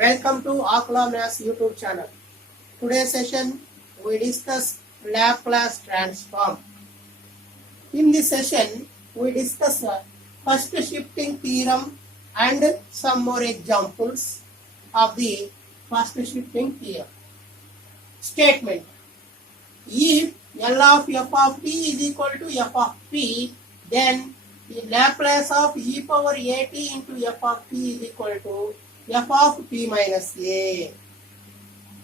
Welcome to Akula Maths YouTube channel. Today's session we discuss Laplace transform. In this session we discuss first shifting theorem and some more examples of the first shifting theorem. Statement: if L of f of t is equal to f of p, then the Laplace of e power at into f of t is equal to f of p minus a,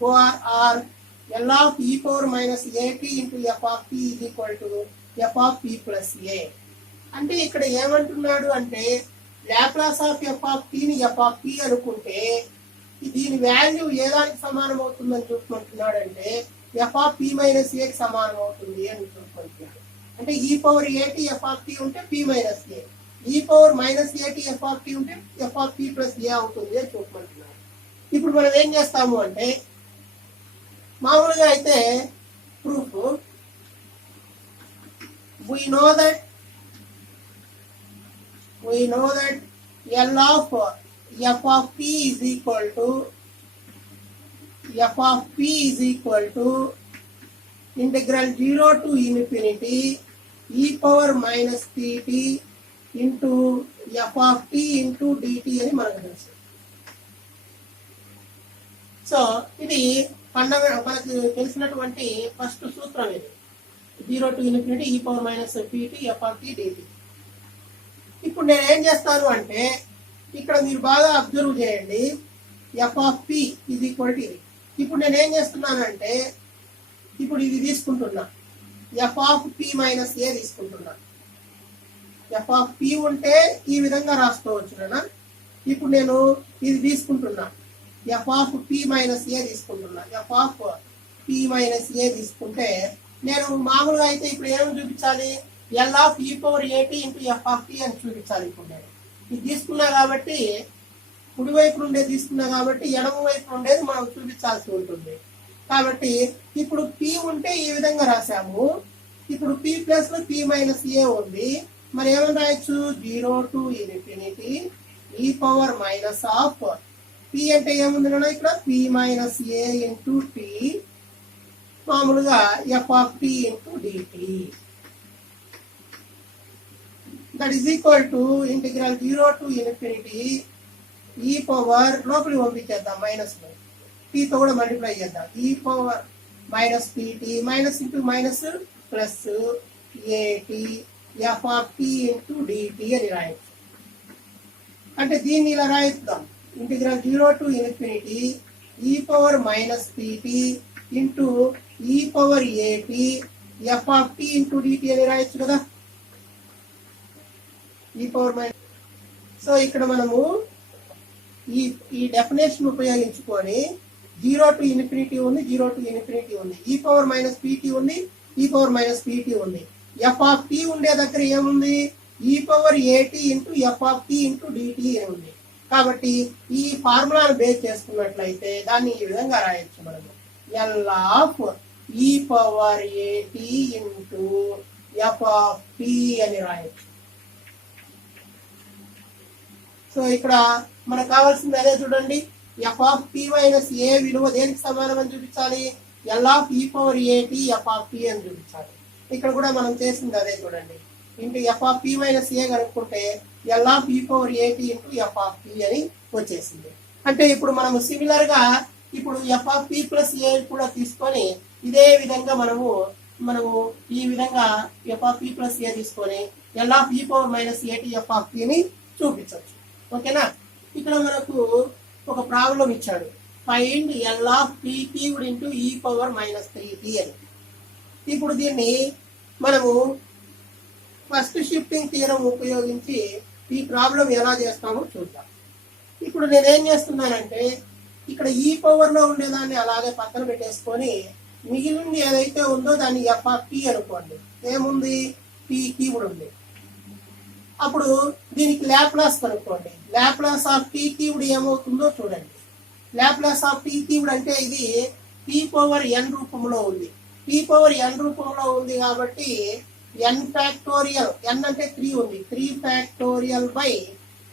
or L of e power minus at into f of p is equal to f of p plus a. అంటే ఇక్కడ ఏమంటున్నాడు అంటే Laplace of f of టీని f of P అనుకుంటే దీని value ఏ దానికి సమానం అవుతుందని చూసుకుంటున్నాడు అంటే ఎఫ్ ఆఫ్ పి మైనస్ ఏకి సమానం అవుతుంది అని చూసుకుంటున్నాడు. అంటే ఈ power a t f of tea ఉంటే పి మైనస్ ఏ, ఈ పవర్ మైనస్ ఏటీ ఎఫ్ ఆఫ్ టీ ఉంటే ఎఫ్ ఆఫ్ పి ప్లస్ ఏ అవుతుంది అని చూసుకుంటున్నాడు. ఇప్పుడు మనం ఏం చేస్తాము అంటే మామూలుగా అయితే proof we know that L of f of p is equal to integral 0 to infinity e power minus pt into f of t into dt అని మనకు తెలుసు. సో ఇది మనకు తెలిసినటువంటి ఫస్ట్ సూత్రం ఇది, 0 to infinity e power minus pt f of t dt. ఇప్పుడు నేను ఏం చేస్తాను అంటే ఇక్కడ మీరు బాగా అబ్జర్వ్ చేయండి, ఎఫ్ ఆఫ్ పి ఇది ఈక్వల్ టు ఇది. ఇప్పుడు నేను ఏం చేస్తున్నానంటే ఇప్పుడు ఇది తీసుకుంటున్నా, ఎఫ్ ఆఫ్ పి మైనస్ ఏ తీసుకుంటున్నా. ఎఫ్ ఆఫ్ పి ఉంటే ఈ విధంగా రాసుకోవచ్చు కదా. ఇప్పుడు నేను ఇది తీసుకుంటున్నా, ఎఫ్ ఆఫ్ పి మైనస్ ఏ తీసుకుంటున్నా. ఎఫ్ ఆఫ్ పి మైనస్ ఏ తీసుకుంటే నేను మామూలుగా అయితే ఇప్పుడు ఏమి చూపించాలి, ఎల్ ఆఫ్ ఈ పవర్ ఏటీ ఇంటూ ఎఫ్ ఆఫ్ టీ అని చూపించాలి. ఇప్పుడు నేను ఇది తీసుకున్నా కాబట్టి కుడి వైపు నుండే తీసుకున్నా కాబట్టి ఎడమ వైపు ఉండేది మనం చూపించాల్సి ఉంటుంది. కాబట్టి ఇప్పుడు పి ఉంటే ఈ విధంగా రాసాము. ఇప్పుడు పి ప్లస్ లో పి మైనస్ ఏ ఉంది, మరి ఏమని రాయొచ్చు, 0 to infinity e power minus of p అంటే ఏముంది కదా ఇక్కడ, పి మైనస్ ఏ ఇంటూ టీ మామూలుగా f of t into d t. That is equal to integral 0 to infinity e power లోపలి పంపించేద్దాం, మైనస్ టీతో కూడా మల్టిప్లై చేద్దాం, e power minus p t minus into minus plus a t f of t into d t అని రాయొచ్చు. అంటే దీన్ని ఇలా రాయిద్దాం, integral 0 to infinity e power minus p t into e power a t f of t into d t అని రాయొచ్చు కదా, ఈ పవర్ మైనస్. సో ఇక్కడ మనము ఈ డెఫినేషన్ ఉపయోగించుకొని 0 to infinity ఉంది, 0 to infinity ఉంది, ఈ పవర్ మైనస్ పిటి ఉంది, ఈ పవర్ మైనస్ పిటి ఉంది. ఎఫ్ ఆఫ్ టీ ఉండే దగ్గర ఏముంది, ఈ పవర్ ఏటీ into f of t into d t అని ఉంది. కాబట్టి ఈ ఫార్ములాను బేస్ చేసుకున్నట్లయితే దాన్ని ఈ విధంగా రాయొచ్చు మనము, ఎల్ ఆఫ్ ఈ పవర్ ఏటీ ఇంటూ ఎఫ్ ఆఫ్ టీ అని రాయొచ్చు. సో ఇక్కడ మనకు కావాల్సింది అదే చూడండి, f of P minus a విలువ దేనికి సమానం అని చూపించాలి, ఎల్ ఆఫ్ ఈ power a t f of p అని చూపించాలి. ఇక్కడ కూడా మనం చేసింది అదే చూడండి, into f of P minus a కనుక్కుంటే ఎల్ ఆఫ్ ఈ పవర్ ఏటీ ఇంటూ ఎఫ్ ఆఫ్ పి అని వచ్చేసింది. అంటే ఇప్పుడు మనము సిమిలర్ గా ఇప్పుడు ఎఫ్ ఆఫ్ పి ప్లస్ ఏ కూడా తీసుకొని ఇదే విధంగా మనము ఈ విధంగా ఎఫ్ ఆఫ్ పి ప్లస్ ఏ తీసుకొని ఎల్ ఆఫ్ ఈ పవర్ మైనస్ ఏటీ ఎఫ్ ఆఫ్ పిని చూపించవచ్చు. ఓకేనా. ఇక్కడ మనకు ఒక ప్రాబ్లం ఇచ్చాడు, find L of P cubed into e power minus 3t అని. ఇప్పుడు దీన్ని మనము ఫస్ట్ షిఫ్టింగ్ థియరం ఉపయోగించి ఈ ప్రాబ్లం ఎలా చేస్తామో చూద్దాం. ఇప్పుడు నేనేం చేస్తున్నానంటే ఇక్కడ ఈ పవర్ లో ఉండేదాన్ని అలాగే పక్కన పెట్టేసుకొని మిగిలింది ఏదైతే ఉందో దాన్ని ఎఫ్ ఆఫ్ టీ అనుకోండి. ఏముంది, పి క్యూబ్డ్ ఉంది. అప్పుడు దీనికి లాప్లాస్ కనుక్కోండి, లాప్లాస్ ఆఫ్ టీ క్యూబ్డ్ ఏమవుతుందో చూడండి. లాప్లాస్ ఆఫ్ టీ క్యూబ్డ్ అంటే ఇది పి పవర్ ఎన్ రూపంలో ఉంది, పి పవర్ ఎన్ రూపంలో ఉంది కాబట్టి ఎన్ ఫ్యాక్టోరియల్, ఎన్ అంటే 3 ఉంది, 3 ఫ్యాక్టోరియల్ బై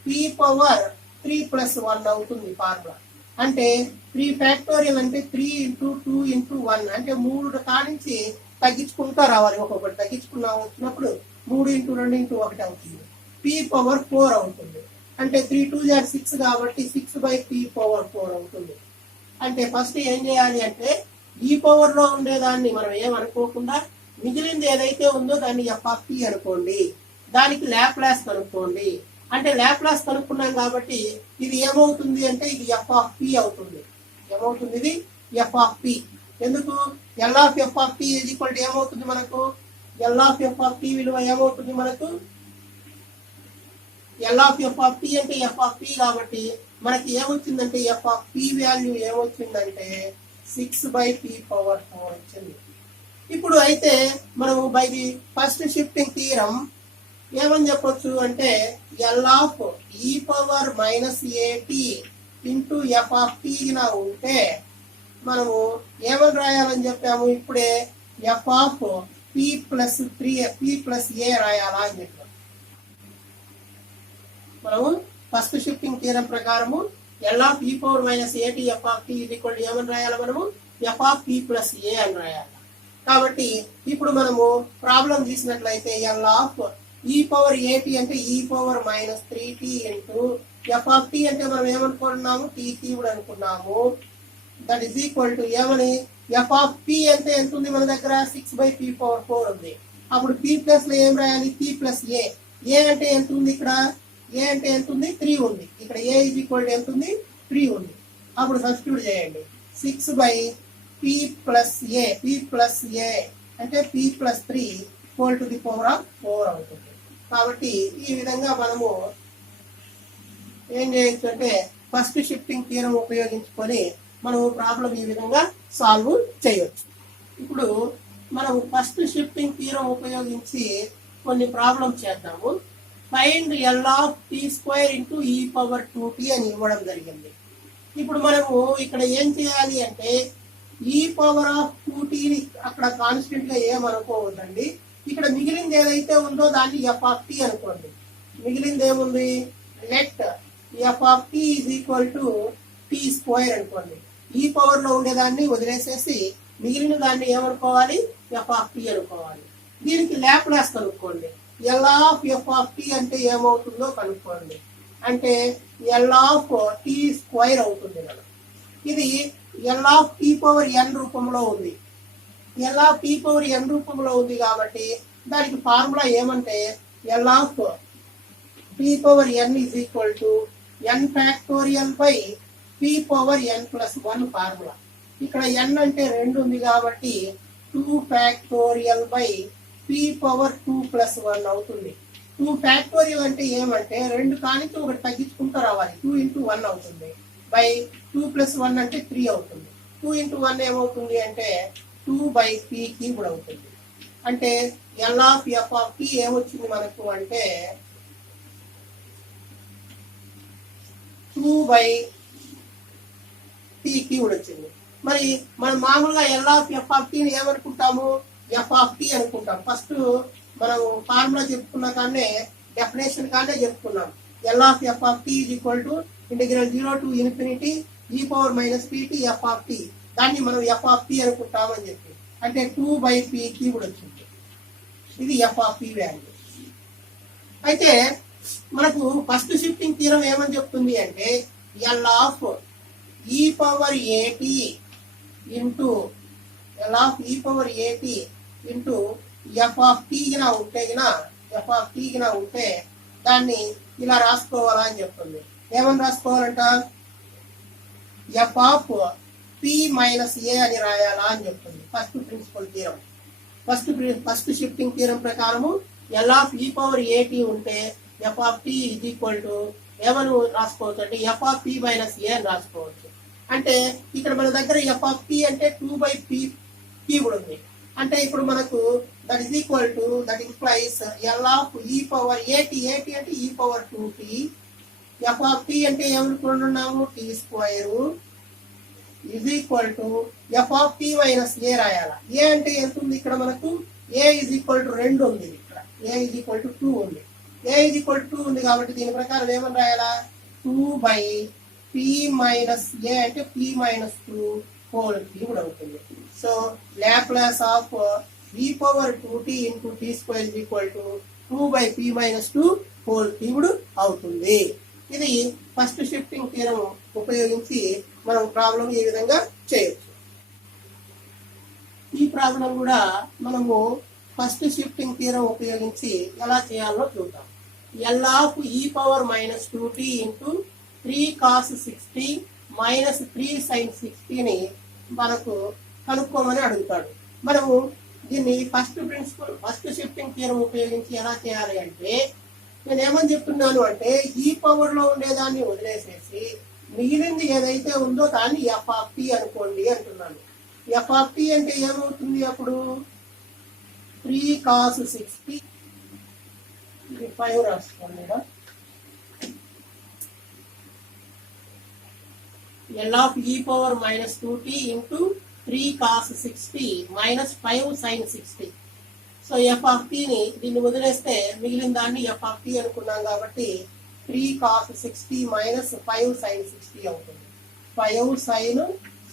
పి పవర్ 3 + 1 అవుతుంది ఫార్ములా. అంటే 3 ఫ్యాక్టోరియల్ అంటే 3 ఇంటూ 2 ఇంటూ 1 అంటే 3 కానించి తగ్గించుకుంటూ రావాలి. ఒక్కొక్కటి తగ్గించుకున్నా వచ్చినప్పుడు 3 ఇంటూ 2 ఇంటూ 1 అవుతుంది. p⁴ అవుతుంది. అంటే 3 2 6 కాబట్టి 6/p⁴ అవుతుంది. అంటే ఫస్ట్ ఏం చేయాలి అంటే ఈ పవర్లో ఉండేదాన్ని మనం ఏమనుకోకుండా మిగిలింది ఏదైతే ఉందో దాన్ని f అనుకోండి. దానికి లాప్లాస్ కనుక్కోండి. అంటే లాప్లాస్ కనుక్కున్నాం కాబట్టి ఇది ఏమవుతుంది అంటే ఇది f అవుతుంది. ఏమవుతుంది? ఇది f. ఎందుకు? L(f) ఏమవుతుంది మనకు? L(f) విలువ ఏమవుతుంది మనకు? L(f) అంటే f కాబట్టి మనకి ఏమొచ్చిందంటే f వాల్యూ ఏమొచ్చిందంటే 6/p⁴ వచ్చింది. ఇప్పుడు అయితే మనము by the first shifting theorem ఏమని చెప్పొచ్చు అంటే L(e⁻at ఇంటూ f ఉంటే మనము ఏమని రాయాలని చెప్పాము? ఇప్పుడే f(p+3p+a) రాయాలా అని చెప్పాము. మనము ఫస్ట్ షిఫ్టింగ్ థీరం ప్రకారము L(e⁻at f) ఏమని రాయాలి? మనము f(p+a) అని రాయాలి. కాబట్టి ఇప్పుడు మనము ప్రాబ్లం తీసినట్లయితే L(e⁻at అంటే e⁻−3t ఇంటూ f అంటే మనం ఏమనుకుంటున్నాము? t³ అనుకున్నాము. దట్ ఈస్ ఈక్వల్ టు ఏమని? f అంటే ఎంత ఉంది మన దగ్గర? 6/p⁴ ఉంది. అప్పుడు p ప్లస్ లో ఏం రాయాలి? p+a. a అంటే ఎంత ఉంది ఇక్కడ? a అంటే ఎంత ఉంది? 3 ఉంది. ఇక్కడ a ఈజ్ ఈక్వల్ టు ఎంత ఉంది? 3 ఉంది. అప్పుడు సబ్స్టిట్యూట్ చేయండి. 6/p+a. p+a అంటే p+3 4 అవుతుంది. కాబట్టి ఈ విధంగా మనము ఏం చేయొచ్చు అంటే ఫస్ట్ షిఫ్టింగ్ థీరం ఉపయోగించుకొని మనం ప్రాబ్లం ఈ విధంగా సాల్వ్ చేయొచ్చు. ఇప్పుడు మనం ఫస్ట్ షిఫ్టింగ్ థీరం ఉపయోగించి కొన్ని ప్రాబ్లమ్స్ చేద్దాము. ఫైండ్ L(t² ఇంటూ e⁻2t అని ఇవ్వడం జరిగింది. ఇప్పుడు మనము ఇక్కడ ఏం చేయాలి అంటే e⁻2tని అక్కడ కాన్స్టెంట్ గా ఏమనుకోవద్దండి. ఇక్కడ మిగిలింది ఏదైతే ఉందో దాన్ని f అనుకోండి. మిగిలింది ఏముంది? Let f is equal to t² అనుకోండి. ఈ పవర్ లో ఉండేదాన్ని వదిలేసేసి మిగిలిన దాన్ని ఏమనుకోవాలి? f అనుకోవాలి. దీనికి లాప్లాస్ కనుక్కోండి. L(f) అంటే ఏమవుతుందో కనుక్కోండి. అంటే L(t²) అవుతుంది కదా. ఇది L(t⁻n) రూపంలో ఉంది. L(t⁻n) రూపంలో ఉంది కాబట్టి దానికి ఫార్ములా ఏమంటే L(t⁻n) is equal to n⁴p⁻n+1 formula. ఇక్కడ n అంటే 2 ఉంది కాబట్టి 2p⁻2+1 అవుతుంది. 2 అంటే ఏమంటే 2 కానికి ఒకటి తగ్గించుకుంటూ రావాలి. 2 ఇంటూ 1 అవుతుంది. బై 2+1 అంటే 3 అవుతుంది. 2 ఇంటూ 1 ఏమవుతుంది అంటే 2/p³ అవుతుంది. అంటే L(f) ఏమొచ్చింది మనకు అంటే 2/p³ వచ్చింది. మరి మనం మామూలుగా L(f)ని ఏమనుకుంటాము? f అనుకుంటాం. ఫస్ట్ మనం ఫార్ములా చెప్పుకున్న కానీ డెఫినేషన్ కానీ చెప్పుకున్నాం. L(f) is equal to integral 0 to ∞ e⁻−pt f. దాన్ని మనం f అనుకుంటామని చెప్పి అంటే 2/p³ వచ్చింది. ఇది f వాల్యూ. అయితే మనకు ఫస్ట్ షిఫ్టింగ్ థీరం ఏమని చెప్తుంది అంటే L(e⁻at into L(e⁻at into f ఉంటే దాన్ని ఇలా రాసుకోవాలా అని చెప్తుంది. ఏమని రాసుకోవాలంట? f(p−a) అని రాయాలా అని చెప్తుంది. First principle theorem. First shifting theorem ప్రకారము L(e⁻at ఉంటే f ఈజ్ ఈక్వల్ టు ఏమని రాసుకోవచ్చు అంటే f(p−a) అని రాసుకోవచ్చు. అంటే ఇక్కడ మన దగ్గర f అంటే 2/p³ ఉంది. అంటే ఇప్పుడు మనకు that is equal to that implies L(e⁻at) అంటే e⁻2t. f అంటే ఏమనుకుంటున్నాము? t² is equal to f(p−a) రాయాల. a అంటే ఎంత ఉంది ఇక్కడ మనకు? a ఈజ్ ఈక్వల్ టు 2 ఉంది. ఇక్కడ a ఈజ్ ఈక్వల్ టు 2 ఉంది. a ఈజ్ ఈక్వల్ టు 2 ఉంది కాబట్టి దీని ప్రకారం ఏమని రాయాలా? 2/p పి మైనస్ ఏ అంటే పి మైనస్ 2 హోల్ క్యూబ్డ్ అవుతుంది. So Laplace of e power 2t into t square is equal to 2/p minus 2 whole cubed అవుతుంది. ఇది ఫస్ట్ షిఫ్టింగ్ థియరం ఉపయోగించి మనం ప్రాబ్లం ఈ విధంగా చేయొచ్చు. ఈ ప్రాబ్లం కూడా మనము ఫస్ట్ షిఫ్టింగ్ థియరం ఉపయోగించి ఎలా చేయాలో చూద్దాం. ఎల్ ఆఫ్ ఈ power minus 2t into 3 cos 60 minus 3 sin 60ని మనకు కనుక్కోమని అడుగుతాడు. మనము దీన్ని ఫస్ట్ షిఫ్టింగ్ థియరం ఉపయోగించి ఎలా చేయాలి అంటే, నేను ఏమని చెప్తున్నాను అంటే ఈ పవర్ లో ఉండేదాన్ని వదిలేసేసి మిగిలింది ఏదైతే ఉందో దాన్ని ఎఫ్ ఆఫ్ టీ అనుకోండి అంటున్నాను. ఎఫ్ ఆఫ్ టీ అంటే ఏమవుతుంది అప్పుడు 3 cos 60 5 రాసుకోండి. ఎల్ ఆఫ్ ఈ power minus 2t into 3 cos 60 minus 5 sin 60. So F of టీని దీన్ని వదిలేస్తే మిగిలిన దాన్ని ఎఫ్ ఆఫ్ టీ అనుకున్నాం కాబట్టి 3 cos 60 మైనస్ 5 sin 60 అవుతుంది. 5 sin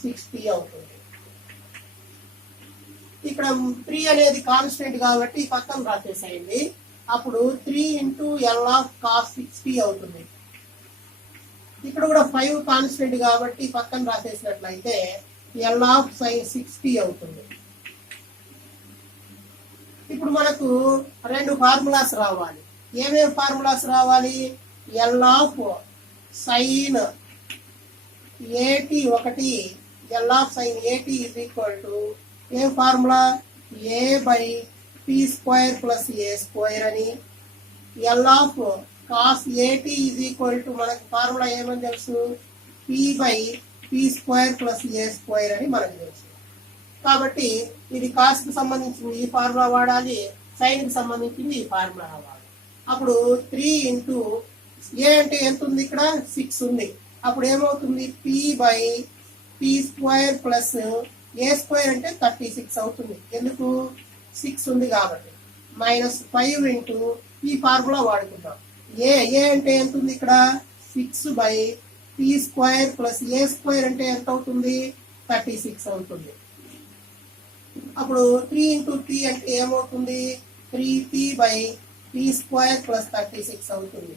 60 అవుతుంది. ఇక్కడ 3 అనేది కాన్స్టెంట్ కాబట్టి పక్కన రాసేసేయండి. అప్పుడు 3 ఇంటూ ఎల్ ఆఫ్ కాస్ 60 అవుతుంది. ఇక్కడ కూడా 5 కాన్స్టెంట్ కాబట్టి పక్కన రాసేసినట్లయితే ఎల్ ఆఫ్ sin 60 అవుతుంది. ఇప్పుడు మనకు రెండు ఫార్ములాస్ రావాలి. ఏమేమి ఫార్ములాస్ రావాలి? ఎల్ ఆఫ్ సైన్ 80 ఒకటి, L of sine 80 is equal to a formula a/p square plus A square అని. L of cos 80 is equal to మనకు ఫార్ములా ఏమని తెలుసు? p/p స్క్వేర్ ప్లస్ ఏ స్క్వేర్ అని మనకు తెలుసు. కాబట్టి ఇది కాస్ కి సంబంధించింది ఈ ఫార్ములా వాడాలి, సైన్ కి సంబంధించింది ఈ ఫార్ములా వాడాలి. అప్పుడు 3 ఇంటూ ఏ అంటే ఎంత ఉంది? ఇక్కడ 6 ఉంది. అప్పుడు ఏమవుతుంది? p/p స్క్వేర్ ప్లస్ ఏ స్క్వేర్ అంటే 36 అవుతుంది. ఎందుకు? 6 ఉంది కాబట్టి. మైనస్ 5 ఇంటూ ఈ ఫార్ములా వాడుకుందాం. ఏ అంటే ఎంత ఉంది? ఇక్కడ 6/p స్క్వేర్ ప్లస్ ఏ స్క్వేర్ అంటే ఎంత అవుతుంది? 36 అవుతుంది. అప్పుడు 3 ఇంటూ టీ అంటే ఏమవుతుంది? 3p/p స్క్వేర్ ప్లస్ 36 అవుతుంది.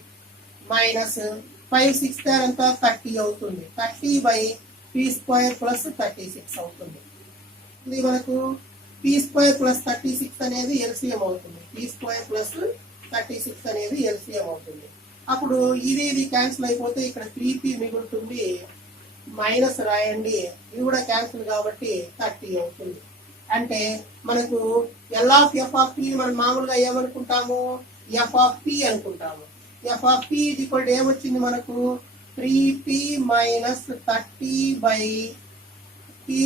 మైనస్ 5 6 ఎంత? 30 అవుతుంది. 30/p స్క్వేర్ ప్లస్ 36 అవుతుంది. ఇది మనకు p స్క్వేర్ ప్లస్ 36 అనేది ఎల్సిఎం అవుతుంది. p స్క్వేర్ ప్లస్ 36 అనేది ఎల్సిఎం అవుతుంది. అప్పుడు ఇది క్యాన్సిల్ అయిపోతే ఇక్కడ 3p మిగులుతుంది. మైనస్ రాయండి, ఇది కూడా క్యాన్సిల్ కాబట్టి 30 అవుతుంది. అంటే మనకు L of f of P మనం మామూలుగా ఏమనుకుంటాము? ఎఫ్ ఆఫ్ పి అనుకుంటాము. ఎఫ్ ఆఫ్ పి ఇది ఈక్వల్ ఏమొచ్చింది మనకు? 3p minus 30/p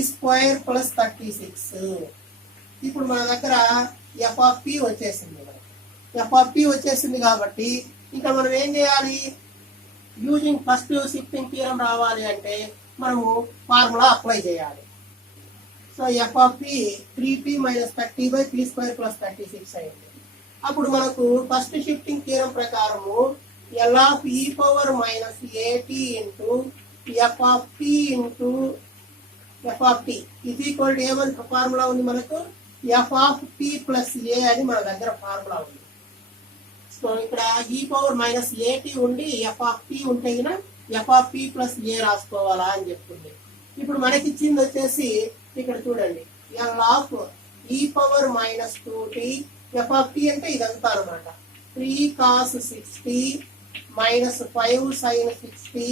square plus 36. ఇప్పుడు మన దగ్గర ఎఫ్ ఆఫ్ పి వచ్చేసింది. ఎఫ్ ఆఫ్ పి వచ్చేసింది కాబట్టి ఇంకా మనం ఏం చేయాలి? యూజింగ్ ఫస్ట్ షిఫ్టింగ్ థియరం రావాలి అంటే మనము ఫార్ములా అప్లై చేయాలి. So F of P 3p minus 30/p square plus 36 అయింది. అప్పుడు మనకు ఫస్ట్ షిఫ్టింగ్ థియరం ప్రకారము ఎల్ ఆఫ్ ఈ power minus 80 into f of P into f of T ఇది ఈక్వల్ టు ఏమని ఫార్ములా ఉంది మనకు? ఎఫ్ ఆఫ్ పి ప్లస్ ఏ అని మన దగ్గర ఫార్ములా ఉంది. సో ఇక్కడ ఈ పవర్ మైనస్ 80 ఉండి ఎఫ్ ఆఫ్ పి ఉంటే f of P plus a రాసుకోవాలా అని చెప్తుంది. ఇప్పుడు మనకి ఇచ్చింది వచ్చేసి ఇక్కడ చూడండి, ఎల్ ఆఫ్ ఈ power minus 2t f of t అంటే ఇదంతా అనమాట. 3 cos 60 మైనస్ 5 sin 60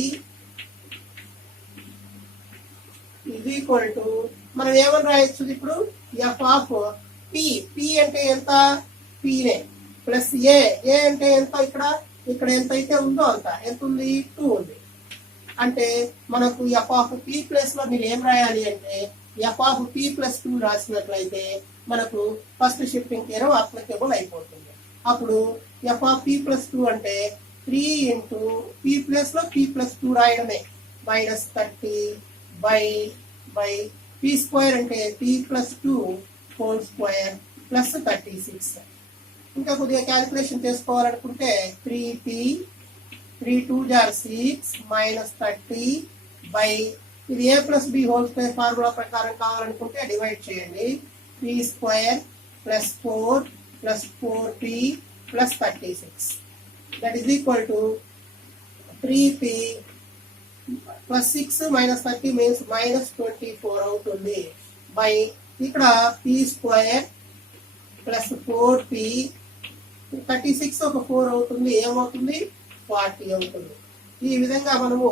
ఇది ఈక్వల్ టు మనం ఏమని రాయొచ్చు? ఇప్పుడు ఎఫ్ ఆఫ్ పి అంటే ఎంత? పీనే ప్లస్ ఏ అంటే ఎంత? ఇక్కడ ఎంత అయితే ఉందో అంత ఎంత ఉంది? 2 ఉంది. అంటే మనకు ఎఫ్ ఆఫ్ పి ప్లస్ లో మీరు ఏం రాయాలి అంటే ఎఫ్ ఆఫ్ పి ప్లస్ 2 రాసినట్లయితే మనకు ఫస్ట్ షిఫ్టింగ్ థియరం అప్లికబుల్ అయిపోతుంది. అప్పుడు ఎఫ్ ఆఫ్ పి ప్లస్ 2 అంటే 3 ఇంటూ పి ప్లస్ లో పి ప్లస్ 2 రాయడమే. మైనస్ 30/పి స్క్వేర్ అంటే P plus 2 whole square plus 36. ఇంకా కొద్దిగా క్యాలిక్యులేషన్ చేసుకోవాలనుకుంటే 3p 3 2s are 6 minus 30 by ఇది a plus B whole square formula ప్రకారం కావాలనుకుంటే డివైడ్ చేయండి. 3 square plus 4 plus 4p plus 36 that is equal to 3p plus 6 minus 30 means minus 24 అవుతుంది. By ఇక్కడ p square plus 4p 36 ఒక 4 అవుతుంది, ఏమవుతుంది 40 అవుతుంది. ఈ విధంగా మనము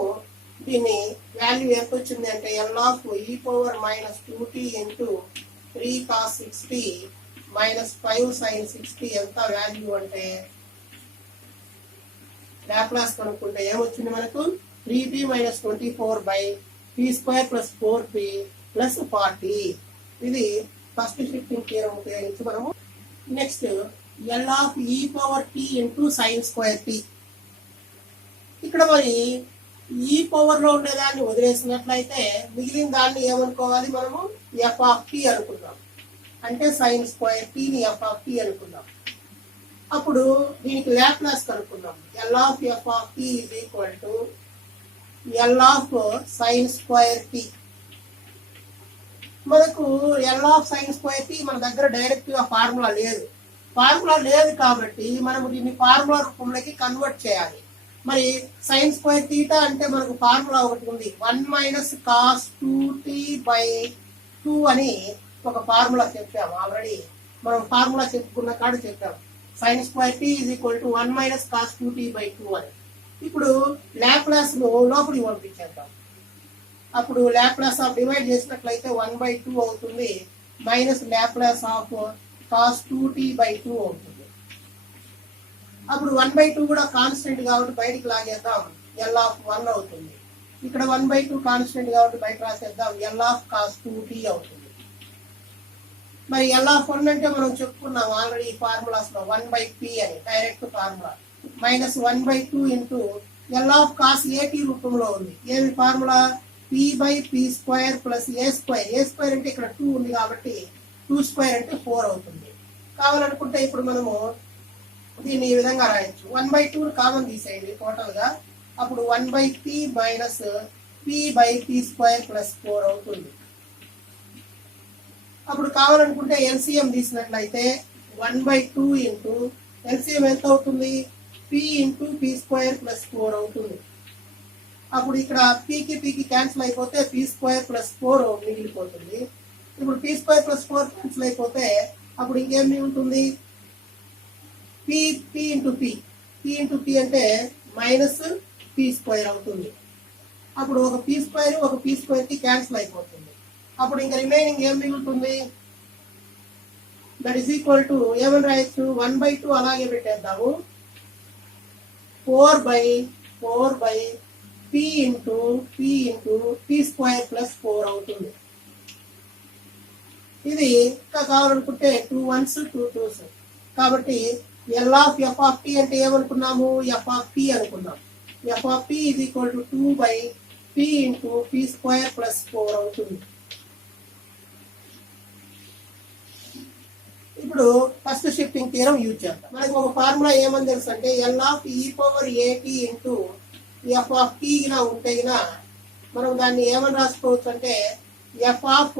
దీన్ని వాల్యూ ఎంత వచ్చింది అంటే L of e power minus 2t into 3 cos 6t minus 5 sin 6t ఎంత వాల్యూ అంటే లాప్లాస్ కనుక్కుంటే ఏమొచ్చింది మనకు 3p minus 24 by p square plus 4p plus 40. ఇది ఫస్ట్ షిఫ్టింగ్ థియరం ఉపయోగించి మనము next L of e power t into sin square t. ఇక్కడ మరి ఈ పవర్ లో ఉండేదాన్ని వదిలేసినట్లయితే మిగిలిన దాన్ని ఏమనుకోవాలి మనము ఎఫ్ ఆఫ్ టీ అనుకుందాం. అంటే సైన్ స్క్వేర్ టీని ఎఫ్ ఆఫ్ టీ అనుకుందాం. అప్పుడు దీనికి లాప్లాస్ కనుక్కుందాం. L of f of t is equal to L of sine square t. మనకు L of sine square t మన దగ్గర డైరెక్ట్ గా ఫార్ములా లేదు కాబట్టి మనము దీన్ని ఫార్ములా రూపంలోకి కన్వర్ట్ చేయాలి. మరి సైన్ స్క్వేర్ థీటా అంటే మనకు ఫార్ములా ఒకటి ఉంది, 1 మైనస్ కాస్ 2t బై 2 అని ఒక ఫార్ములా చెప్పాము. ఆల్రెడీ మనం ఫార్ములా చెప్పుకున్న కాడ చెప్పాము. Sine square t is equal to 1 minus cos 2t by 2 అని. ఇప్పుడు లాప్లాస్ ను లోపలికి పంపించేద్దాం. అప్పుడు లాప్లాస్ ఆఫ్ డివైడ్ చేసినట్లయితే 1/2 అవుతుంది, minus Laplace of cos 2t by 2 అవుతుంది. అప్పుడు 1/2 కూడా కాన్స్టెంట్ కాబట్టి బయటికి లాగేద్దాం, ఎల్ ఆఫ్ 1 అవుతుంది. ఇక్కడ 1/2 కాన్స్టెంట్ కాబట్టి బయట రాసేద్దాం, ఎల్ ఆఫ్ కాస్ 2t అవుతుంది. మరి ఎల్ ఆఫ్ 1 అంటే మనం చెప్పుకున్నాం ఆల్రెడీ ఫార్ములాస్ లో 1/p అని direct formula, minus 1/2 into L of cos ఏటీ రూపంలో ఉంది. ఏమి formula p by p square plus A square. A square అంటే ఇక్కడ 2 ఉంది కాబట్టి 2 స్క్వేర్ అంటే 4 అవుతుంది. కావాలనుకుంటే ఇప్పుడు మనము దీన్ని ఈ విధంగా రాయొచ్చు. 1/2 కామన్ తీసేయండి టోటల్ గా. అప్పుడు 1/p minus p by p square plus 4 అవుతుంది. అప్పుడు కావాలనుకుంటే ఎల్సిఎం తీసినట్లయితే 1/2 ఇంటూ ఎల్సిఎం ఎంత అవుతుంది, p into p square plus 4 అవుతుంది. అప్పుడు ఇక్కడ pకి క్యాన్సిల్ అయిపోతే p స్క్వేర్ ప్లస్ 4 మిగిలిపోతుంది. ఇప్పుడు p స్క్వేర్ ప్లస్ 4 క్యాన్సిల్ అయిపోతే అప్పుడు ఇంకేం ఉంటుంది, p ఇంటూ p అంటే మైనస్ p స్క్వేర్ అవుతుంది. అప్పుడు ఒక p స్క్వేర్ కి క్యాన్సిల్ అయిపోతుంది. అప్పుడు ఇంకా రిమైనింగ్ ఏం మిగులుతుంది, దట్ ఈస్ ఈక్వల్ టు ఏమని రాయొచ్చు, 1/2 అలాగే పెట్టేద్దాము, 4 by p into p square plus 4 అవుతుంది. ఇది ఇంకా కావాలనుకుంటే 2 1s 2 2s. కాబట్టి L of f of t అంటే ఏమనుకున్నాము, ఎఫ్ ఆఫ్ టీ అనుకున్నాం. F of t is equal to 2 by p into p square plus 4 అవుతుంది. ఇప్పుడు ఫస్ట్ షిఫ్టింగ్ థియరం యూజ్ చేద్దాం. మనకి ఒక ఫార్ములా ఏమని తెలుసు అంటే ఎల్ ఆఫ్ ఈ పవర్ ఏటీ ఇంటూ ఎఫ్ ఆఫ్ టీ గినా ఉంటే గినా మనం దాన్ని ఏమని రాసుకోవచ్చు అంటే ఎఫ్ ఆఫ్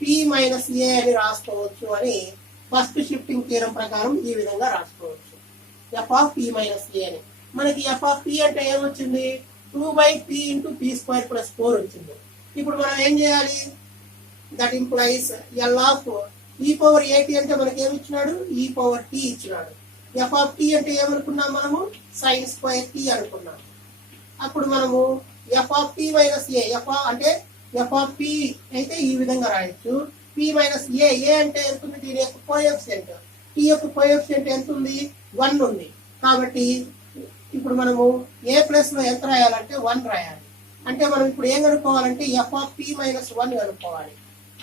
పి మైనస్ ఏ అని రాసుకోవచ్చు అని ఫస్ట్ షిఫ్టింగ్ థియరం ప్రకారం ఈ విధంగా రాసుకోవచ్చు, ఎఫ్ ఆఫ్ పి మైనస్ ఏ అని. మనకి ఎఫ్ ఆఫ్ పి అంటే ఏమొచ్చింది, 2/p into p square plus 4 వచ్చింది. ఇప్పుడు మనం ఏం చేయాలి, దట్ ఇంప్లైస్ ఎల్ ఆఫ్ ఈ పవర్ ఏటీ అంటే మనకి ఏమి ఇచ్చినాడు, ఈ పవర్ టీ ఇచ్చినాడు. ఎఫ్ ఆఫ్ టీ అంటే ఏమనుకున్నాం మనము, సైన్ స్క్వేర్ టీ అనుకున్నాం. అప్పుడు మనము ఎఫ్ ఆఫ్ పి మైనస్ ఏ, అంటే ఎఫ్ ఆఫ్ పి అయితే ఈ విధంగా రాయొచ్చు, p మైనస్ ఏ అంటే ఎంత ఉంది, దీని యొక్క కోఎఫిషియంట్, టీ యొక్క కోఎఫిషియంట్ ఎంత ఉంది, 1 ఉంది. కాబట్టి ఇప్పుడు మనము ఏ ప్లస్ లో ఎంత రాయాలంటే 1 రాయాలి. అంటే మనం ఇప్పుడు ఏం కనుక్కోవాలంటే ఎఫ్ ఆఫ్ పి మైనస్ 1 కనుక్కోవాలి.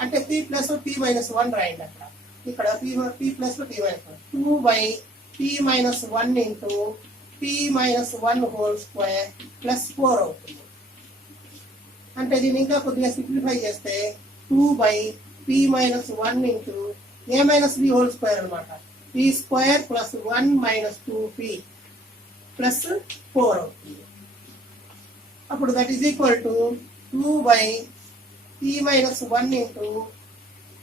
అంటే p ప్లస్ p మైనస్ 1 రాయండి. అక్కడ ఇక్కడ p plus p minus 1, 2/p minus 1 into p minus 1 whole square plus 4 అవుతుంది. అంటే దీన్ని ఇంకా కొద్దిగా సింప్లిఫై చేస్తే 2/p minus 1 into a minus b whole square అనమాట, p square plus 1 minus 2p plus 4 అవుతుంది. అప్పుడు that is equal to 2/p minus 1 into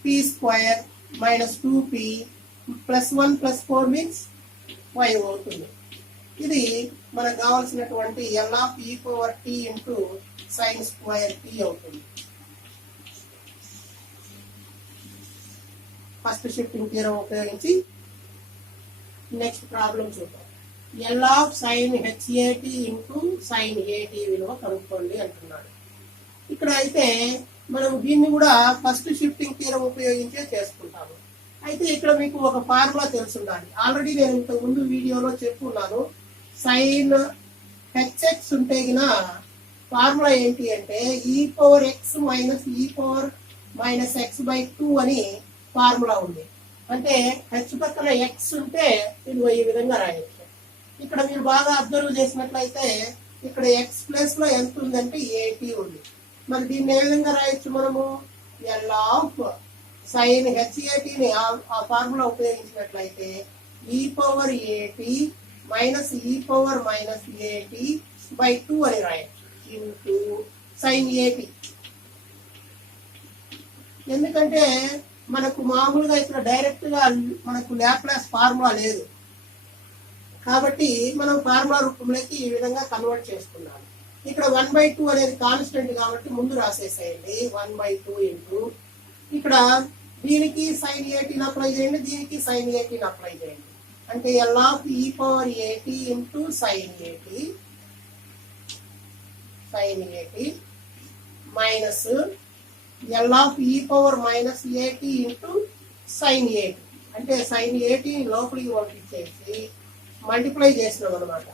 p square minus 2p plus 1 plus 4 means 5 అవుతుంది. ఇది మనకు కావాల్సినటువంటి ఎల్ ఆఫ్ ఈ power t into sine square t అవుతుంది. First shifting theorem ఉపయోగించి next problem చూద్దాం. L of sine h a t into sine a t విలువ కనుక్కోండి అంటున్నాడు. ఇక్కడ అయితే మనం దీన్ని కూడా ఫస్ట్ షిఫ్టింగ్ థియరం ఉపయోగించే చేసుకుంటాము. అయితే ఇక్కడ మీకు ఒక ఫార్ములా తెలుసుండాలి. ఆల్రెడీ నేను ఇంతకు ముందు వీడియోలో చెప్పున్నాను. సైన్ హెచ్ఎక్స్ ఉంటే గిన ఫార్ములా ఏంటి అంటే ఈ పవర్ ఎక్స్ మైనస్ ఈ పవర్ మైనస్ ఎక్స్ బై 2 అని ఫార్ములా ఉంది. అంటే హెచ్ పక్కన ఎక్స్ ఉంటే విలువ ఈ విధంగా రాయొచ్చు. ఇక్కడ మీరు బాగా అబ్జర్వ్ చేసినట్లయితే ఇక్కడ ఎక్స్ ప్లేస్ లో ఎంత ఉందంటే ఏటీ ఉంది. మరి దీన్ని ఏ విధంగా రాయొచ్చు మనము? ఎల్ ఆఫ్ సైన్ హెచ్ఏటీని ఆ ఫార్ములా ఉపయోగించినట్లయితే ఈ పవర్ ఏటీ మైనస్ ఈ పవర్ మైనస్ ఏటీ బై 2 అని రాయొచ్చు ఇంటూ సైన్ ఏటీ. ఎందుకంటే మనకు మామూలుగా ఇక్కడ డైరెక్ట్ గా మనకు లాప్లాస్ ఫార్ములా లేదు కాబట్టి మనం ఫార్ములా రూపంలోకి ఈ విధంగా కన్వర్ట్ చేసుకున్నాము. ఇక్కడ 1/2 అనేది కాన్స్టెంట్ కాబట్టి ముందు రాసేసేయండి. 1/2 ఇంటూ ఇక్కడ దీనికి సైన్ ఏటీని అప్లై చేయండి, దీనికి సైన్ ఏటీని అప్లై చేయండి. అంటే ఎల్ ఆఫ్ ఈ పవర్ ఏటీ ఇంటూ సైన్ ఏటీ మైనస్ ఎల్ ఆఫ్ ఈ పవర్ మైనస్ ఏటీ ఇంటూ సైన్ ఏటీ. అంటే సైన్ ఏటీని లోపలికి పంపించేసి మల్టిప్లై చేసినాం అనమాట.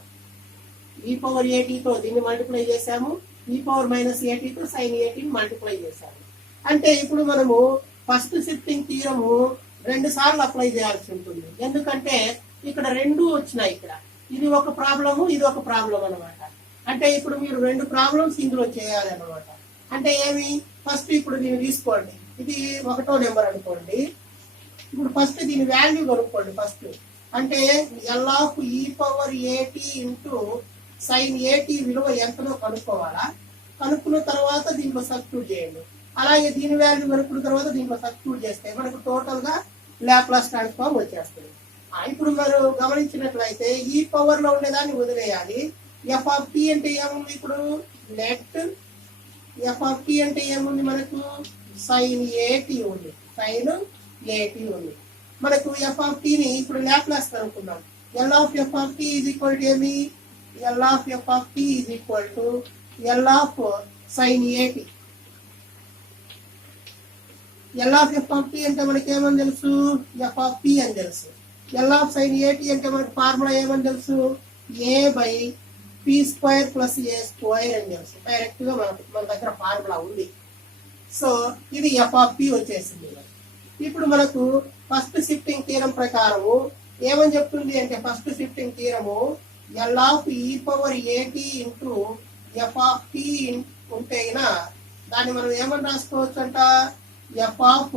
ఈ పవర్ ఏటీతో దీన్ని మల్టిప్లై చేసాము, ఈ పవర్ మైనస్ ఏటీతో సైన్ ఏటీని మల్టిప్లై చేసాము. అంటే ఇప్పుడు మనము ఫస్ట్ షిఫ్టింగ్ థియరము 2 సార్లు అప్లై చేయాల్సి ఉంటుంది. ఎందుకంటే ఇక్కడ 2 వచ్చినాయి. ఇక్కడ ఇది ఒక ప్రాబ్లము, ఇది ఒక ప్రాబ్లం అనమాట. అంటే ఇప్పుడు మీరు 2 ప్రాబ్లమ్స్ ఇందులో చేయాలి అనమాట. అంటే ఏమి? ఫస్ట్ ఇప్పుడు దీన్ని తీసుకోండి, ఇది 1వ నెంబర్ అనుకోండి. ఇప్పుడు ఫస్ట్ దీని వాల్యూ కనుక్కోండి ఫస్ట్. అంటే ఎల్ ఆఫ్ ఈ పవర్ ఏటీ ఇంటూ సైన్ ఏటీ విలువ ఎంతనో కనుక్కోవాలా. కనుక్కున్న తర్వాత దీంట్లో సబ్స్టిట్యూట్ చేయండి. అలాగే దీని వాల్యూ కనుక్కున్న తర్వాత దీంట్లో సబ్స్టిట్యూట్ చేస్తే మనకు టోటల్ గా లాప్లాస్ ట్రాన్స్ఫార్మ్ వచ్చేస్తుంది. ఇప్పుడు మనం గమనించినట్లయితే ఈ పవర్ లో ఉండేదాన్ని వదిలేయాలి. ఎఫ్ ఆఫ్ టీ అంటే ఏముంది? ఇప్పుడు నెట్ ఎఫ్ ఆఫ్ టీ అంటే ఏముంది? మనకు సైన్ ఏటీ ఉంది, సైన్ ఏటీ ఉంది. మనకు ఎఫ్ ఆఫ్ టీని ఇప్పుడు లాప్లాస్ కనుక్కుందాం. L of f of t is equal to ఏమి? L of f of t is equal to L of sine a t. L of f of t అంటే మనకి ఏమని తెలుసు? ఎఫ్ ఆఫ్ టీ అని తెలుసు. ఎల్ ఆఫ్ సైన్ ఏటీ అంటే మనకి ఫార్ములా ఏమని తెలుసు? A by p square plus A square అని తెలుసు. డైరెక్ట్ గా మన దగ్గర ఫార్ములా ఉంది. సో ఇది ఎఫ్ ఆఫ్ టీ వచ్చేసింది. ఇప్పుడు మనకు ఫస్ట్ షిఫ్టింగ్ థియరం ప్రకారము ఏమని చెప్తుంది అంటే ఫస్ట్ షిఫ్టింగ్ థియరము ఎల్ ఆఫ్ ఈ పవర్ ఏటీ ఇంటూ ఎఫ్ ఆఫ్ టీ ఉంటే దాన్ని మనం ఏమని రాసుకోవచ్చు అంట? ఎఫ్ ఆఫ్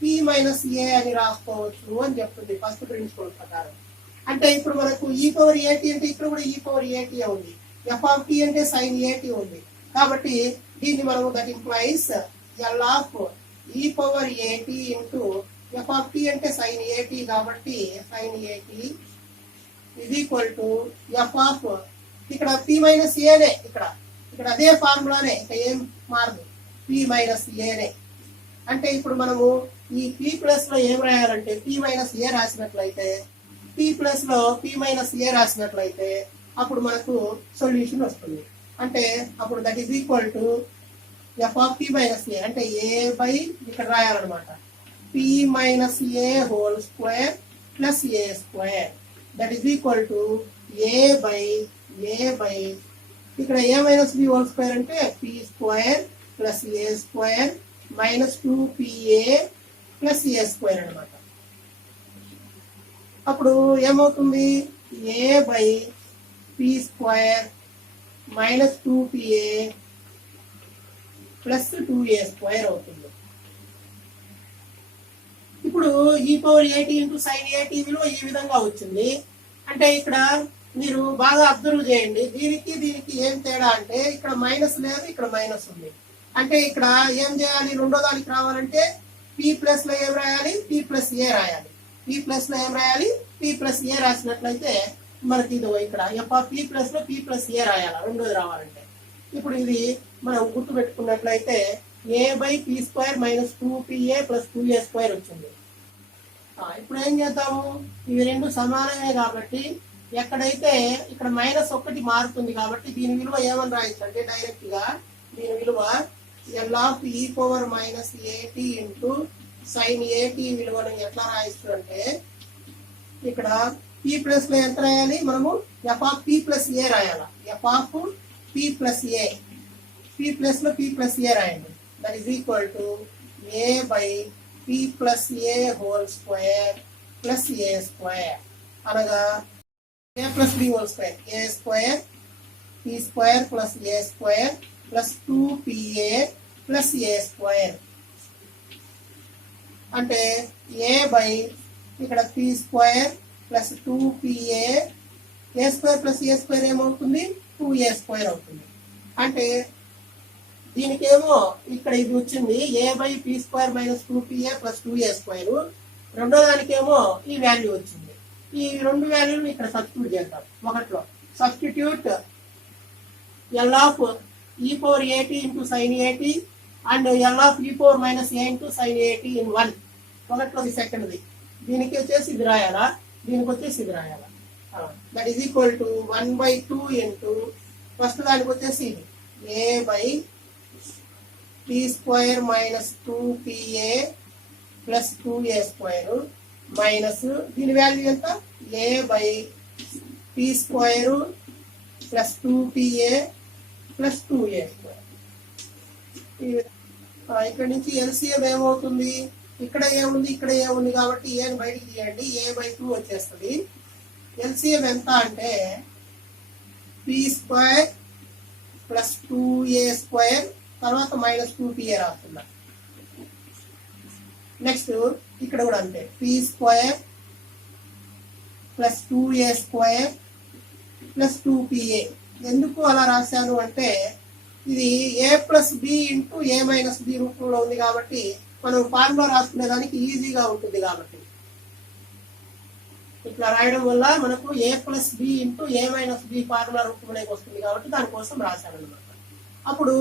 పి మైనస్ ఏ అని రాసుకోవచ్చు అని చెప్తుంది ఫస్ట్ ప్రిన్సిపల్ ప్రకారం. అంటే ఇప్పుడు మనకు ఈ పవర్ ఏటీ అంటే ఇక్కడ కూడా ఈ పవర్ ఏటీ ఉంది, ఎఫ్ ఆఫ్ టీ అంటే సైన్ ఏటీ ఉంది. కాబట్టి దీన్ని మనము దట్ ఇంప్లైస్ ఎల్ ఆఫ్ ఈ పవర్ ఏటీ ఇంటూ ఎఫ్ ఆఫ్ టీ అంటే సైన్ ఏటీ కాబట్టి సైన్ ఏటీ is equal to F of ఇక్కడ పి మైనస్ ఏనే, ఇక్కడ అదే ఫార్ములానే, ఇక ఏం మారదు, పి మైనస్ ఏనే. అంటే ఇప్పుడు మనము ఈ పి ప్లస్ లో ఏం రాయాలంటే పి మైనస్ ఏ రాసినట్లయితే, పి ప్లస్ లో పి మైనస్ ఏ రాసినట్లయితే అప్పుడు మనకు సొల్యూషన్ వస్తుంది. అంటే అప్పుడు that is equal to F of P minus ఏ అంటే ఏ బై ఇక్కడ రాయాలన్నమాట, P minus A whole square plus A square that is equal to A by ఇక్కడ A minus B whole square అంటే పి స్క్వేర్ ప్లస్ ఏ square minus 2pa plus ఏ square అనమాట. అప్పుడు ఏమవుతుంది? ఏ by P square minus 2pa plus 2a square అవుతుంది. ఇప్పుడు ఈ power ఏటీ into sine ఏటీ విలువ ఈ విధంగా వచ్చింది. అంటే ఇక్కడ మీరు బాగా అబ్జర్వ్ చేయండి. దీనికి దీనికి ఏం తేడా అంటే ఇక్కడ మైనస్ లేదు, ఇక్కడ మైనస్ ఉంది. అంటే ఇక్కడ ఏం చేయాలి? రెండో దానికి రావాలంటే పి ప్లస్ లో ఏం రాయాలి? పి ప్లస్ ఏ రాయాలి. పి ప్లస్ లో ఏం రాయాలి? పి ప్లస్ ఏ రాసినట్లయితే మనకి ఇది ఇక్కడ ఎఫ్ ఆఫ్ పి ప్లస్ లో పి ప్లస్ ఏ రాయాలి రెండోది రావాలంటే. ఇప్పుడు ఇది మనం గుర్తు పెట్టుకున్నట్లయితే A by P square minus 2pa plus 2a square వచ్చింది. ఇప్పుడు ఏం చేద్దాము? ఇవి రెండు సమానమే కాబట్టి ఎక్కడైతే ఇక్కడ మైనస్ ఒకటి మారుతుంది కాబట్టి దీని విలువ ఏమని రాయొచ్చు అంటే డైరెక్ట్ గా దీని విలువ ఎల్ ఆఫ్ ఈ పవర్ మైనస్ ఏటీ ఇంటూ సైన్ ఏటీ విలువను ఎట్లా రాయొచ్చు అంటే ఇక్కడ పి ప్లస్ లో ఎంత రాయాలి? మనము F of P plus A రాయాల. F of P plus A, P plus లో పి ప్లస్ ఏ రాయండి. That is equal to A by P plus A whole square plus A square అనగా A plus B whole square, A square P square plus A square plus 2pa plus A square అంటే A by ఇక్కడ P square plus 2pa, A square plus A square ఏమవుతుంది? 2a square అవుతుంది. అంటే దీనికేమో ఇక్కడ ఇది వచ్చింది A by P square minus 2pa plus 2a square. రెండో దానికేమో ఈ వాల్యూ వచ్చింది. ఈ రెండు వాల్యూలు ఇక్కడ సబ్స్టిట్యూట్ చేద్దాం. ఒకటిలో సబ్స్టిట్యూట్ ఎల్ ఆఫ్ ఈ పవర్ ఏటీ into sine AT and L of ఈ power minus A into sine AT in 1. ఒకటిలోది సెకండ్ది. దీనికి వచ్చేసి ఇది రాయాలా, దీనికి వచ్చేసి ఇది రాయాలా. That is equal to 1/2 into first దానికి వచ్చేసి ఇది A by P square minus 2pa plus 2a square minus దీని వాల్యూ ఎంత? A by P square plus 2pa plus 2a square. ఇక్కడ నుంచి ఎల్సిఎం ఏమవుతుంది? ఇక్కడ ఏముంది, ఇక్కడ ఏముంది కాబట్టి ఏని బయటికి తీయండి. ఏ బై 2 వచ్చేస్తుంది. ఎల్సిఎం ఎంత అంటే P square plus 2a square తర్వాత మైనస్ 2pa రాస్తున్నా. నెక్స్ట్ ఇక్కడ కూడా అంతే P square plus 2a square plus 2pa. ఎందుకు అలా రాశాను అంటే ఇది ఏ ప్లస్ బి ఇంటూ ఏ మైనస్ బి రూపంలో ఉంది కాబట్టి మనం ఫార్ములా రాసుకునే దానికి ఈజీగా ఉంటుంది కాబట్టి ఇట్లా రాయడం వల్ల మనకు ఏ ప్లస్ బి ఇంటూ ఏ మైనస్ బి ఫార్ములా రూపంలోకి వస్తుంది కాబట్టి దానికోసం రాశాను అనమాట. అప్పుడు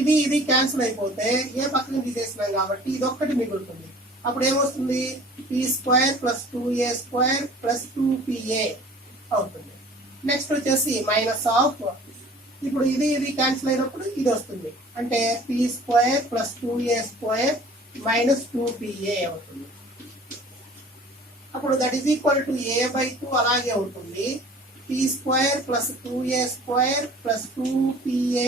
ఇది ఇది క్యాన్సిల్ అయిపోతే ఏ పక్కన తీసేసినాం కాబట్టి ఇది ఒక్కటి మిగులుతుంది. అప్పుడు ఏమొస్తుంది? P square plus 2a square plus 2pa అవుతుంది. నెక్స్ట్ వచ్చేసి మైనస్ ఆఫ్ ఇప్పుడు ఇది ఇది క్యాన్సిల్ అయినప్పుడు ఇది వస్తుంది. అంటే P square plus 2a square minus 2pa అవుతుంది. అప్పుడు that is equal to A by 2 అలాగే ఉంటుంది. P square plus 2a square plus 2pa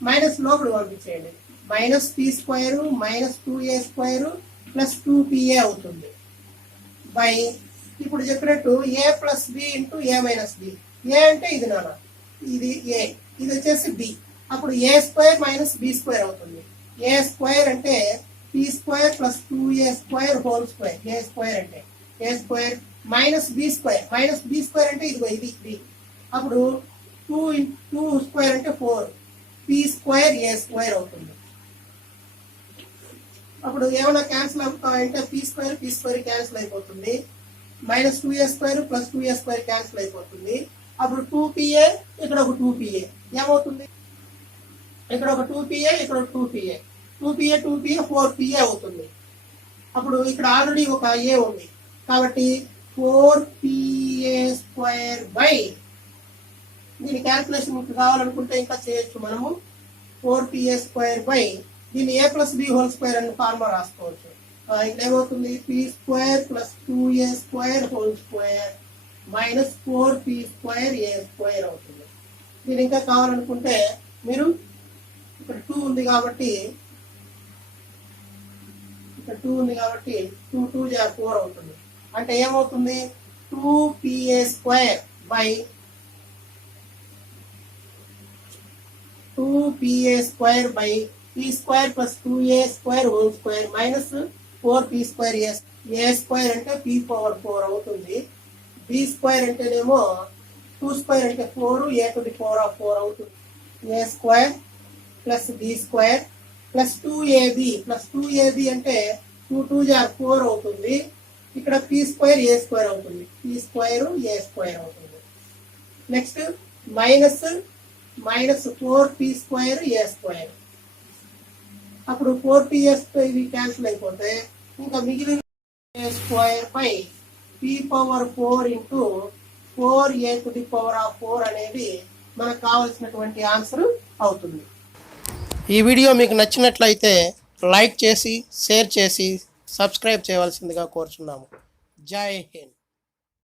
minus లోపల పంపించేయండి. Minus P square minus 2a square plus 2pa అవుతుంది బై ఇప్పుడు చెప్పినట్టు ఏ ప్లస్ బి ఇంటూ ఏ minus B. ఏ అంటే ఇది నాన్న, ఇది ఏ, ఇది వచ్చేసి బి. అప్పుడు ఏ స్క్వేర్ మైనస్ బి స్క్వేర్ అవుతుంది. ఏ స్క్వేర్ అంటే P square plus 2a square whole square. A square అంటే A square minus B square, minus B square అంటే ఇదిగో ఇది బి. అప్పుడు 2 స్క్వేర్ అంటే 4 పి స్క్వేర్ ఏ స్క్వేర్ అవుతుంది. అప్పుడు ఏమైనా క్యాన్సిల్ అవుతాయంటే పి స్క్వేర్ క్యాన్సిల్ అయిపోతుంది. Minus 2a square plus 2a square cancel అయిపోతుంది. అప్పుడు 2pa ఇక్కడ ఒక 2pa ఏమవుతుంది? ఇక్కడ ఒక 2pa ఇక్కడ ఒక 2pa 4pa అవుతుంది. అప్పుడు ఇక్కడ ఆల్రెడీ ఒక a ఉంది కాబట్టి 4pa స్క్వేర్ బై దీని క్యాల్కులేషన్ కావాలనుకుంటే ఇంకా చేయొచ్చు మనము. 4pa స్క్వేర్ బై దీన్ని A plus B whole square అని ఫార్ములా రాసుకోవచ్చు. ఇక్కడ ఏమవుతుంది? P square plus 2a square whole square minus 4p square A square అవుతుంది. దీని ఇంకా కావాలనుకుంటే మీరు ఇక్కడ 2 ఉంది కాబట్టి ఇక్కడ 2 ఉంది కాబట్టి 2 2 4 అవుతుంది. అంటే ఏమవుతుంది? 2pa square by 2pa square by P square plus 2a square whole square minus 4p square A square అంటే p పవర్ 4 అవుతుంది. బి స్క్వేర్ అంటేనేమో 2 స్క్వేర్ అంటే 4 a to the power of 4 అవుతుంది. a square plus b square plus 2ab plus 2ab అంటే 2 2 జార్ 4 అవుతుంది. ఇక్కడ p square a square అవుతుంది. p స్క్వేర్ a స్క్వేర్ అవుతుంది. Next minus 4p square a square. అప్పుడు 4p ఇవి క్యాన్సిల్ అయిపోతే ఇంకా మిగిలిన a స్క్వేర్ పై p power 4 into 4a to the power of 4 అనేది మనకు కావాల్సినటువంటి ఆన్సర్ అవుతుంది. ఈ వీడియో మీకు నచ్చినట్లయితే లైక్ చేసి షేర్ చేసి సబ్స్క్రైబ్ చేయవలసిందిగా కోరుచున్నాము. జై హింద్.